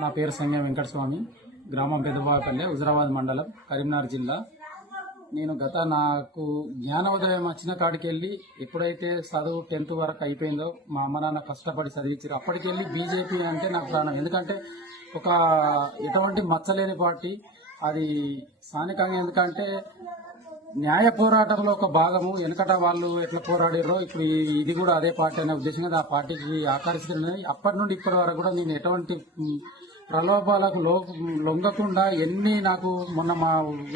నా పేరు సంగం వెంకటస్వామి, గ్రామం పెదబాపల్లె, హుజరాబాద్ మండలం, కరీంనగర్ జిల్లా. నేను నాకు జ్ఞానోదయం వచ్చిన కాడికెళ్ళి ఎప్పుడైతే చదువు 10th వరకు అయిపోయిందో మా అమ్మ నాన్న కష్టపడి చదివించారు. అప్పటికెళ్ళి బీజేపీ అంటే నాకు ప్రాణం. ఎందుకంటే ఒక ఎటువంటి మచ్చలేని పార్టీ అది. స్థానికంగా ఎందుకంటే న్యాయ పోరాటంలో ఒక భాగము. వెనకట వాళ్ళు ఎట్లా పోరాడారో ఇప్పుడు ఇది కూడా అదే పార్టీ అనే ఉద్దేశంగా ఆ పార్టీకి ఆకర్షిస్తున్నది. అప్పటి నుండి ఇప్పటి వరకు కూడా నేను ఎటువంటి ప్రలోభాలకు లొంగకుండా నాకు మొన్న మా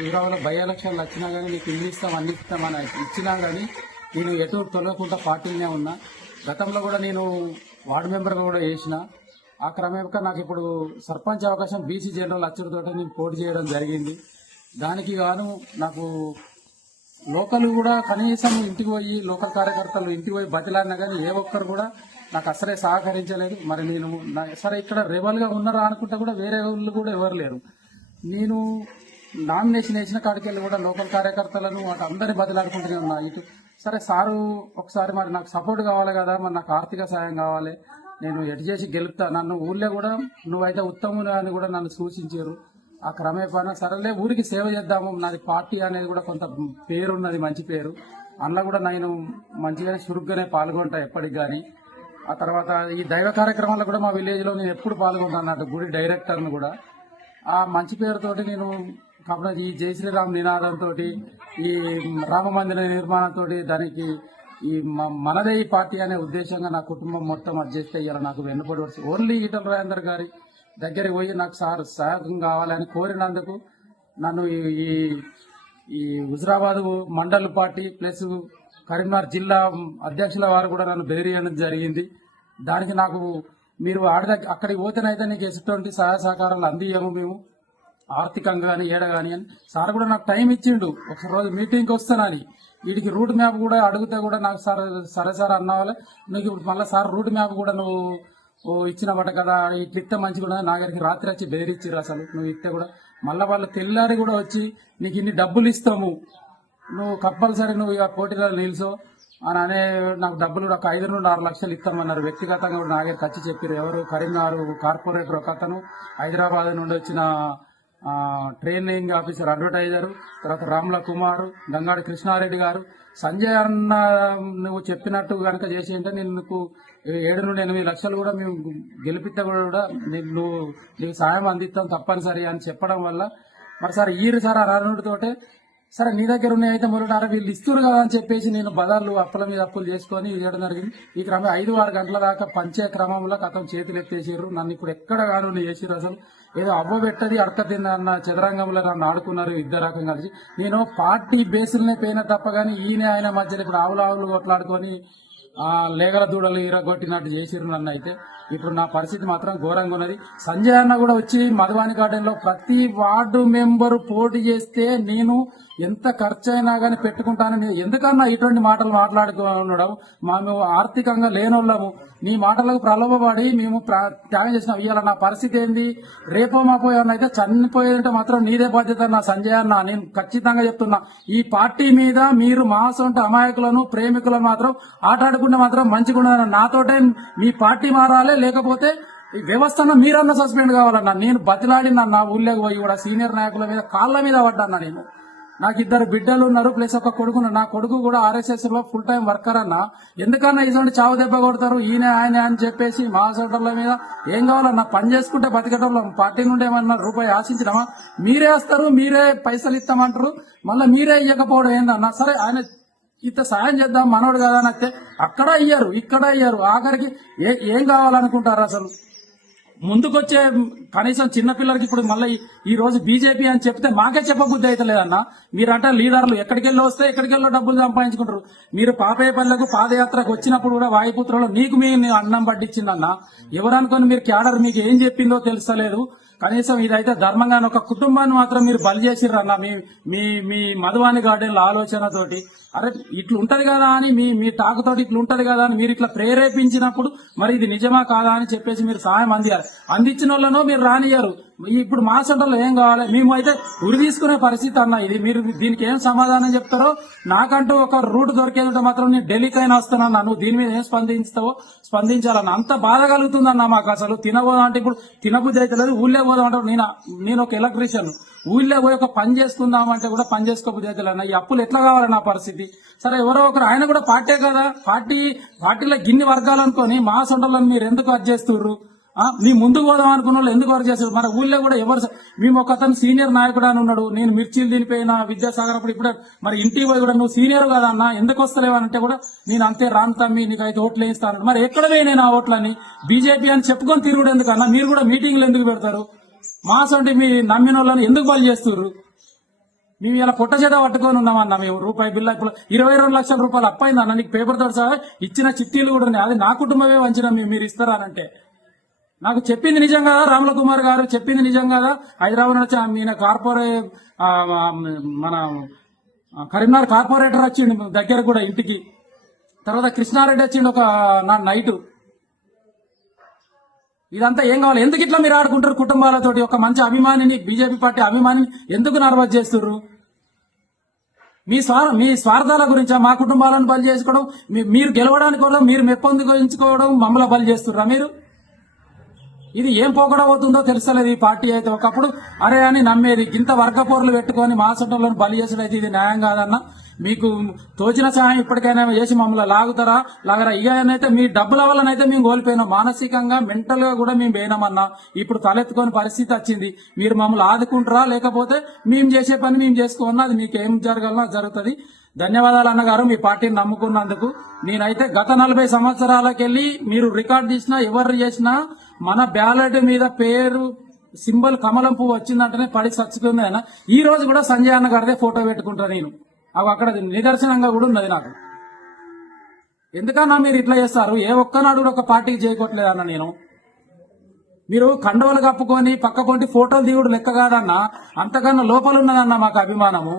ఊరాలో బై ఎలక్షన్లు వచ్చినా కానీ నీకు ఇల్లు ఇస్తాం అన్ని ఇస్తామని ఇచ్చినా కానీ నేను ఎటు తొలగకుండా పార్టీలోనే ఉన్నా. గతంలో కూడా నేను వార్డు మెంబర్గా కూడా చేసిన. ఆ క్రమేపక నాకు ఇప్పుడు సర్పంచ్ అవకాశం బీసీ జనరల్ అచ్చుడితో నేను పోటీ చేయడం జరిగింది. దానికి గాను నాకు లోకల్ కూడా కనీసం ఇంటికి పోయి లోకల్ కార్యకర్తలు ఇంటికి పోయి బతిలాడినా కానీ ఏ ఒక్కరు కూడా నాకు అసలే సహకరించలేదు. మరి నేను సరే ఇక్కడ రెబల్గా ఉన్నారా అనుకుంటే కూడా వేరే వాళ్ళు కూడా ఎవరు లేరు. నేను నామినేషన్ వేసిన కాడికెళ్ళి కూడా లోకల్ కార్యకర్తలను అందరినీ బదిలాడుకుంటూనే ఉన్నా. ఇటు సరే సారు ఒకసారి మరి నాకు సపోర్ట్ కావాలి కదా, మరి నాకు ఆర్థిక సాయం కావాలి, నేను ఎటు చేసి గెలుపుతా, నన్ను ఊళ్ళో కూడా నువ్వైతే ఉత్తములు అని కూడా నన్ను సూచించారు. ఆ క్రమేపా సరేలే ఊరికి సేవ చేద్దాము, నాది పార్టీ అనేది కూడా కొంత పేరున్నది, మంచి పేరు. అందులో కూడా నేను మంచిగానే చురుగ్గానే పాల్గొంటా ఎప్పటికి కానీ. ఆ తర్వాత ఈ దైవ కార్యక్రమాల్లో కూడా మా విలేజ్లో నేను ఎప్పుడు పాల్గొంటాను అన్నట్టు, గుడి డైరెక్టర్ను కూడా. ఆ మంచి పేరుతోటి నేను కాబట్టి ఈ జై శ్రీరామ్ నినాదంతో ఈ రామ మందిర నిర్మాణంతో దానికి ఈ మనదే ఈ పార్టీ అనే ఉద్దేశంగా నా కుటుంబం మొత్తం అది చేస్తే ఇవాళ నాకు వెన్నుపడి వస్తుంది. ఓన్లీ ఈటల రాజేందర్ గారి దగ్గరికి పోయి నాకు సహాయం కావాలని కోరినందుకు నన్ను ఈ హుజరాబాద్ మండల్ పార్టీ ప్లస్ కరీంనగర్ జిల్లా అధ్యక్షుల వారు కూడా నన్ను బెదిరియడం జరిగింది. దానికి నాకు మీరు అక్కడికి పోతేనైతే నీకు ఎటువంటి సహాయ సహకారాలు అందియము మేము ఆర్థికంగా కానీ ఏడ కానీ అని సార్ కూడా నాకు టైం ఇచ్చిండు. ఒక రోజు మీటింగ్కి వస్తానని వీడికి రూట్ మ్యాప్ కూడా అడిగితే కూడా నాకు సరే సార్ అన్నవాళ్ళే నీకు మళ్ళీ సార్ రూట్ మ్యాప్ కూడా నువ్వు ఇచ్చిన బట్ట కదా ఇట్లా ఇస్తే మంచిగా కూడా నా దగ్గరికి రాత్రి వచ్చి బెదిరిచ్చిర్రు. అసలు నువ్వు ఇస్తే కూడా మళ్ళీ వాళ్ళు తెల్లారి కూడా వచ్చి నీకు ఇన్ని డబ్బులు ఇస్తాము, నువ్వు కంపల్సరీ నువ్వు ఇక పోటీలో నిల్చో అని నాకు డబ్బులు కూడా ఒక 5 నుండి 6 లక్షలు ఇస్తామన్నారు. వ్యక్తిగతంగా కూడా నా దగ్గరికి వచ్చి చెప్పారు. ఎవరు కరీంనగర్ కార్పొరేటర్ ఒక అతను, హైదరాబాద్ నుండి వచ్చిన ట్రైనింగ్ ఆఫీసర్ అడ్వర్టైజరు, తర్వాత రాముల కుమార్, గంగాడి కృష్ణారెడ్డి గారు, సంజయ్ అన్న నువ్వు చెప్పినట్టు కనుక చేసి అంటే నేను నీకు 7 నుండి 8 లక్షలు కూడా మేము గెలిపిస్తే కూడా నీకు సాయం అందిస్తాం తప్పనిసరి అని చెప్పడం వల్ల మరి సార్ సార్ ఆ రానుడితోటే సరే నీ దగ్గర ఉన్నాయైతే మొదట వీళ్ళు ఇస్తున్నారు కదా అని చెప్పేసి నేను బజార్లు అప్పుల మీద అప్పులు చేసుకొని ఇవ్వడం జరిగింది. ఈ క్రమం 5-6 గంటల దాకా పంచే క్రమంలో కథం చేతులు ఎత్తేసారు. నన్ను ఇప్పుడు ఎక్కడ కాను చేసిరు. అసలు ఏదో అవ్వబెట్టది అడక తిన్న చదరంగంలో నన్ను ఆడుకున్నారు ఇద్దరు రకం కలిసి. నేను పార్టీ బేసులనే పోయినా తప్ప కానీ ఆయన మధ్యలో ఇప్పుడు ఆవులు కొట్లాడుకొని లేగల దూడలు ఇరగొట్టినట్టు చేసిరు నన్ను. అయితే ఇప్పుడు నా పరిస్థితి మాత్రం ఘోరంగా ఉన్నది. సంజయ్ అన్న కూడా వచ్చి మధువాని గార్డెన్ లో ప్రతి వార్డు మెంబరు పోటీ చేస్తే నేను ఎంత ఖర్చు అయినా కానీ పెట్టుకుంటానని ఎందుకన్నా ఇటువంటి మాటలు మాట్లాడుకోవడం. మేము ఆర్థికంగా లేనోళ్ళము, నీ మాటలకు ప్రలోభపడి మేము త్యాగం చేసినాం. ఇవాళ నా పరిస్థితి ఏంది, రేపో మాపో ఏమన్నా అయితే చనిపోయేదంటే మాత్రం నీదే బాధ్యత నా సంజయ్ అన్న. నేను ఖచ్చితంగా చెప్తున్నా, ఈ పార్టీ మీద మీరు మాసంటే అమాయకులను ప్రేమికులను మాత్రం ఆటాడుకుంటే మాత్రం మంచిగా ఉండదు. నాతోటే మీ పార్టీ మారాలి, లేకపోతే ఈ వ్యవస్థను మీరన్నా సస్పెండ్ కావాలన్నా. నేను బతిలాడినా నా ఊళ్ళోకి పోయి కూడా సీనియర్ నాయకుల మీద కాళ్ళ మీద పడ్డాను. నేను నాకు 2 బిడ్డలు ఉన్నారు ప్లస్ ఒక కొడుకున్నారు. నా కొడుకు కూడా RSS లో ఫుల్ టైం వర్కర్ అన్న. ఎందుకన్నా ఇటువంటి చావు దెబ్బ కొడతారు ఆయన అని చెప్పేసి మా సోదరుల మీద ఏం కావాలన్నా పని చేసుకుంటే బతికటంలో పార్టీ నుండి ఏమన్నా రూపాయి ఆశించినామా? మీరే వస్తారు, మీరే పైసలు ఇస్తామంటారు, మళ్ళీ మీరే ఇవ్వకపోవడం ఏందన్నా. సరే ఆయన ఇంత సాయం చేద్దాం మనోడు కదా అంటే అక్కడ ఇయ్యారు, ఇక్కడ ఇయ్యారు. ఆఖరికి ఏం కావాలనుకుంటారు అసలు? ముందుకొచ్చే కనీసం చిన్నపిల్లలకి ఇప్పుడు మళ్ళీ ఈ రోజు బీజేపీ అని చెప్తే మాకే చెప్పబుద్ధి అయితే లేదన్నా. మీరంటే లీడర్లు ఎక్కడికెళ్ళి వస్తే ఎక్కడికెళ్ళో డబ్బులు సంపాదించుకుంటారు. మీరు పాపేపల్లకు పాదయాత్రకు వచ్చినప్పుడు కూడా వాయుపుత్రలో నీకు మీ అన్నం పట్టించిందన్నా. ఎవరనుకొని మీరు క్యాడర్ మీకు ఏం చెప్పిందో తెలుస్తలేదు. కనీసం ఇదైతే ధర్మంగా ఒక కుటుంబాన్ని మాత్రం మీరు బలి చేసిర్రు అన్న. మీ మధువాని గార్డెన్ల ఆలోచనతోటి అరే ఇట్లా ఉంటది కదా అని మీ టాకుతోటి ఇట్లా ఉంటది కదా అని మీరు ఇట్లా ప్రేరేపించినప్పుడు మరి ఇది నిజమా కాదా అని చెప్పేసి మీరు సహాయం అందియాలి. అందించిన వాళ్ళనో మీరు రానియ్యారు. ఇప్పుడు మా సెంటర్లో ఏం కావాలి? మేము అయితే ఉరి తీసుకునే పరిస్థితి అన్న ఇది. మీరు దీనికి ఏం సమాధానం చెప్తారో నాకంటూ ఒక రూట్ దొరికేదంటే మాత్రం నేను ఢిల్లీకైనా వస్తానన్నా. నువ్వు దీని మీద ఏం స్పందిస్తావో స్పందించాలన్న. అంత బాధ కలుగుతుందన్న మాకు. అసలు తినబోదాం అంటే ఇప్పుడు తినబుద్ధి అయితే లేదు. ఊళ్ళో పోదాం అంటే నేను ఒక ఎలక్ట్రీషియన్, ఊళ్ళో పోయి ఒక పని చేసుకుందాం అంటే కూడా పని చేసుకోబుద్ధి అయితే లేదు. ఈ అప్పులు ఎట్లా కావాలి నా పరిస్థితి? సరే ఎవరో ఒకరు, ఆయన కూడా పార్టీ కదా, పార్టీలో గిన్ని వర్గాలు అనుకొని మా సొంటలను మీరు ఎందుకు వర్క్ చేస్తుర్రు? మీ ముందుకు పోదాం అనుకున్న వాళ్ళు ఎందుకు వర్క్ చేస్తారు? మన ఊళ్ళో కూడా మేము ఒక అతను సీనియర్ నాయకుడు అని ఉన్నాడు. నేను మిర్చీలు తినిపోయిన విద్యాసాగర్ అప్పుడు ఇప్పుడు మరి ఇంటికి పోయి కూడా నువ్వు సీనియర్ కదా అన్న, ఎందుకు వస్తలేవు అంటే కూడా నేను అంతే రాను తమ్మి, నీకైతే ఓట్లు వేయిస్తాను. మరి ఎక్కడ పోయినాయి నా ఓట్లని? బీజేపీ అని చెప్పుకొని తిరుగుడు ఎందుకన్నా? మీరు కూడా మీటింగ్లు ఎందుకు పెడతారు? మా సొంటి మీ నమ్మిన వాళ్ళని ఎందుకు బలి చేస్తున్నారు? మేము ఇలా పుట్ట చేత పట్టుకొని ఉన్నామన్నా. మేము రూపాయి బిల్లు ఇప్పుడు 22 లక్షల రూపాయలు అప్పైంది అన్న. నీకు పేపర్ తోటి సహా ఇచ్చిన చిట్టీలు కూడా ఉన్నాయి. అది నా కుటుంబమే వంచిన మీరు ఇస్తారానంటే. నాకు చెప్పింది నిజం కదా, రాముల కుమార్ గారు చెప్పింది నిజం కదా. హైదరాబాద్ నుంచి ఈయన మన కరీంనగర్ కార్పొరేటర్ వచ్చిండు దగ్గర కూడా ఇంటికి. తర్వాత కృష్ణారెడ్డి వచ్చిండు ఒక నైటు. ఇదంతా ఏం కావాలి? ఎందుకు ఇట్లా మీరు ఆడుకుంటారు కుటుంబాలతోటి? ఒక మంచి అభిమానిని, బీజేపీ పార్టీ అభిమానిని ఎందుకు నర్వస్ చేస్తుర్రు? మీ స్వార్థాల గురించా మా కుటుంబాలను బలి చేసుకోవడం? మీరు గెలవడానికి కూడా మీరు మెప్పొందుకోవడం మమ్మల్ని బలి చేస్తుర్రా మీరు? ఇది ఏం పోకడవుతుందో తెలుస్తలేదు ఈ పార్టీ అయితే. ఒకప్పుడు అరే అని నమ్మేది, ఇంత వర్గపోర్లు పెట్టుకొని మా సొంటలను బలి చేసిన అయితే ఇది న్యాయం కాదన్న. మీకు తోచిన సహాయం ఇప్పటికైనా చేసి మమ్మల్ని లాగరా ఇయ్యానైతే మీ డబ్బుల వల్లనైతే మేము కోల్పోయినాం. మానసికంగా మెంటల్ గా కూడా మేము పోయినామన్నా. ఇప్పుడు తలెత్తుకొని పరిస్థితి వచ్చింది. మీరు మమ్మల్ని ఆదుకుంటారా లేకపోతే మేము చేసే పని మేము చేసుకోమన్నా అది మీకు ఏం జరగాలన్నా జరుగుతుంది. ధన్యవాదాలు అన్నగారు మీ పార్టీని నమ్ముకున్నందుకు. నేనైతే గత 40 సంవత్సరాలకెళ్ళి మీరు రికార్డు చేసినా ఎవరు చేసినా మన బ్యాలెట్ మీద పేరు సింబల్ కమలం పువ్వు వచ్చిందంటేనే పడి చచ్చుకుంది ఆయన. ఈ రోజు కూడా సంజయ్ అన్న గారిదే ఫోటో పెట్టుకుంటా నేను. అవి అక్కడ నిదర్శనంగా కూడా ఉన్నది నాకు. ఎందుకన్నా మీరు ఇట్లా చేస్తారు? ఏ ఒక్కనాడు కూడా ఒక పార్టీకి చేయకోవట్లేదన్న నేను. మీరు కండవలు కప్పుకొని పక్క పొంటి ఫోటోలు దిగుడు లెక్క కాదన్నా, అంతకన్నా లోపల ఉన్నదన్న మాకు అభిమానము.